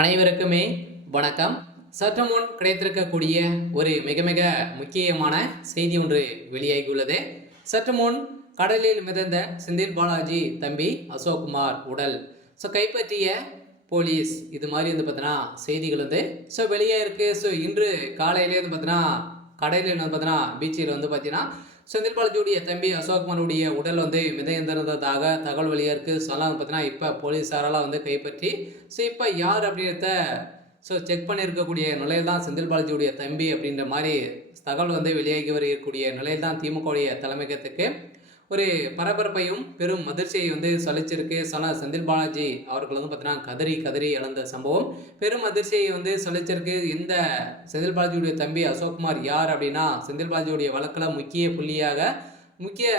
அனைவருக்குமே வணக்கம். சற்று முன் கிடைத்திருக்கக்கூடிய ஒரு மிக மிக முக்கியமான செய்தி ஒன்று வெளியாகியுள்ளது. சற்று முன் கடலில் மிதந்த செந்தில் பாலாஜி தம்பி அசோக்குமார் உடல் கைப்பற்றிய போலீஸ் இது மாதிரி பார்த்தீங்கன்னா செய்திகள் வெளியாக இருக்குது. இன்று காலையிலே பார்த்தீங்கன்னா கடலில் பார்த்தீங்கன்னா பீச்சில் பார்த்தீங்கன்னா செந்தில் பாலாஜியுடைய தம்பி அசோக்குமாருடைய உடல் மிதந்திருந்ததாக தகவல் வெளியாக இருக்குது. சொல்லாம் பார்த்தீங்கன்னா இப்போ போலீஸாரால் கைப்பற்றி இப்போ யார் அப்படின்றத செக் பண்ணியிருக்கக்கூடிய நிலையில் தான் செந்தில் பாலாஜியுடைய தம்பி அப்படின்ற மாதிரி தகவல் வெளியாகி வரக்கூடிய நிலையில் தான் திமுகவுடைய தலைமையகத்துக்கு ஒரு பரபரப்பையும் பெரும் அதிர்ச்சியை சலிச்சிருக்கு. செந்தில் பாலாஜி அவர்கள் பார்த்தீங்கன்னா கதறி கதறி இழந்த சம்பவம் பெரும் அதிர்ச்சியை சலிச்சிருக்கு. இந்த செந்தில் பாலாஜியுடைய தம்பி அசோக்குமார் யார் அப்படின்னா செந்தில் பாலாஜியுடைய வழக்கில் முக்கிய புள்ளியாக முக்கிய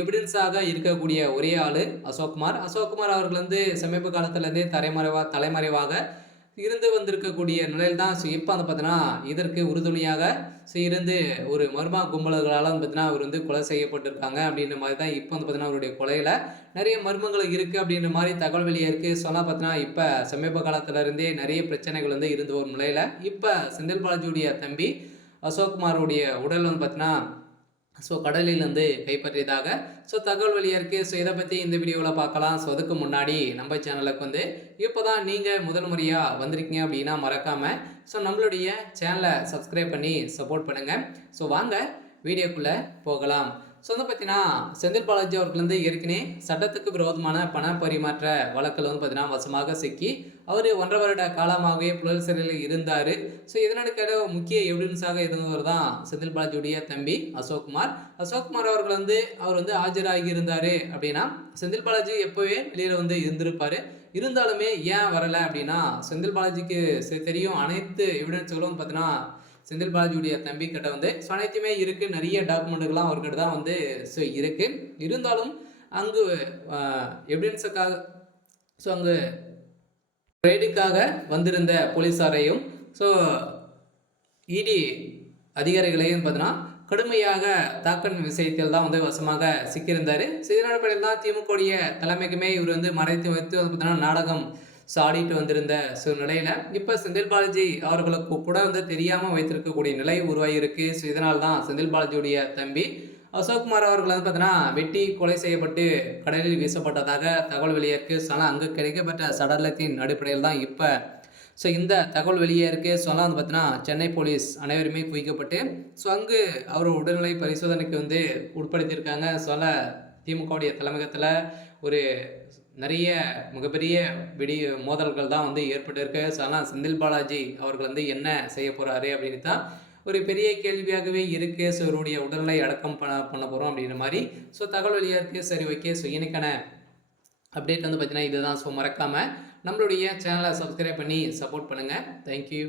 எவிடன்ஸாக இருக்கக்கூடிய ஒரே ஆள் அசோக்குமார் அவர்கள் சமீப காலத்துலேருந்தே தலைமறைவாக இருந்து வந்திருக்கக்கூடிய நிலையில் தான் இப்போ பார்த்தீங்கன்னா இதற்கு உறுதுணையாக இருந்து ஒரு மர்ம கும்பல்களால் பார்த்தீங்கன்னா அவர் கொலை செய்யப்பட்டிருக்காங்க அப்படின்ற மாதிரி தான் இப்போ பார்த்தீங்கன்னா அவருடைய கொலையில் நிறைய மர்மங்கள் இருக்குது அப்படின்ற மாதிரி தகவல் வெளியே இருக்குது. சொன்னால் பார்த்தீங்கன்னா இப்போ சமீப காலத்திலருந்தே நிறைய பிரச்சனைகள் இருந்து வரும் நிலையில் இப்போ செந்தில் பாலாஜியுடைய தம்பி அசோக்குமாருடைய உடல் பார்த்தீங்கன்னா கடலில் கைப்பற்றியதாக தகவல் வெளியாக இருக்குது. இதை பற்றி இந்த வீடியோவில் பார்க்கலாம். அதுக்கு முன்னாடி நம்ம சேனலுக்கு இப்போ தான் நீங்கள் முதல் முறையாக வந்திருக்கீங்க அப்படின்னா மறக்காமல் நம்மளுடைய சேனலை சப்ஸ்கிரைப் பண்ணி சப்போர்ட் பண்ணுங்கள். வாங்க வீடியோக்குள்ளே போகலாம். பார்த்தீங்கன்னா செந்தில் பாலாஜி அவர்கள் ஏற்கனவே சட்டத்துக்கு விரோதமான பண பரிமாற்ற வழக்கில் பார்த்தீங்கன்னா வசமாக சிக்கி அவர் 1.5 வருட காலமாகவே புழல் சிறையில் இருந்தார். இதனடுக்கிட முக்கிய எவிடன்ஸாக இருந்தவர் தான் செந்தில் பாலாஜியுடைய தம்பி அசோக்குமார் அவர்கள் அவர் ஆஜராகி இருந்தார் அப்படின்னா செந்தில் பாலாஜி எப்போவே வெளியில் இருந்திருப்பார். இருந்தாலுமே ஏன் வரலை அப்படின்னா செந்தில் பாலாஜிக்கு தெரியும் அனைத்து எவிடன்ஸுகளும் பார்த்தீங்கன்னா செந்தில் பாலாஜியுடைய தம்பி கிட்ட அனைத்துமே இருக்குது. நிறைய டாக்குமெண்ட்டுகள்லாம் அவர்கிட்ட தான் இருக்குது. இருந்தாலும் அங்கு எவிடன்ஸுக்காக அங்கு ரெய்டுக்காக வந்திருந்த போலீஸாரையும் இடி அதிகாரிகளையும் பார்த்தீங்கன்னா கடுமையாக தாக்கல் விஷயத்தில் தான் வசமாக சிக்கியிருந்தார். இதன் அடிப்படையில் தான் திமுகவுடைய தலைமைக்குமே இவர் மறைத்து வைத்து பார்த்தீங்கன்னா நாடகம் ஆடிட்டு வந்திருந்த நிலையில் இப்போ செந்தில் பாலாஜி அவர்களுக்கு கூட தெரியாமல் வைத்திருக்கக்கூடிய நிலை உருவாகியிருக்கு. இதனால் தான் செந்தில் பாலாஜியுடைய தம்பி அசோக்குமார் அவர்கள் பார்த்தீங்கன்னா வெட்டி கொலை செய்யப்பட்டு கடலில் வீசப்பட்டதாக தகவல் வெளியே இருக்குது. அங்கே கிடைக்கப்பட்ட சடலத்தின் அடிப்படையில் தான் இப்போ இந்த தகவல் வெளியே இருக்குது. பார்த்தீங்கன்னா சென்னை போலீஸ் அனைவருமே குவிக்கப்பட்டு அங்கு அவர் உடல்நிலை பரிசோதனைக்கு உட்படுத்தியிருக்காங்க. திமுகவுடைய தலைமையகத்தில் ஒரு நிறைய மிகப்பெரிய மோதல்கள் தான் ஏற்பட்டிருக்கு. செந்தில் பாலாஜி அவர்கள் என்ன செய்ய போகிறாரு அப்படின்னு தான் ஒரு பெரிய கேள்வியாகவே இருக்குது. இவருடைய உடல்நிலை அடக்கம் பண்ண போகிறோம் அப்படின்ற மாதிரி தகவல் வெளியாக இருக்குது. சரி ஓகே. இன்னைக்கான அப்டேட் பார்த்தீங்கன்னா இதுதான். மறக்காமல் நம்மளுடைய சேனலை சப்ஸ்கிரைப் பண்ணி சப்போர்ட் பண்ணுங்கள். தேங்க்யூ.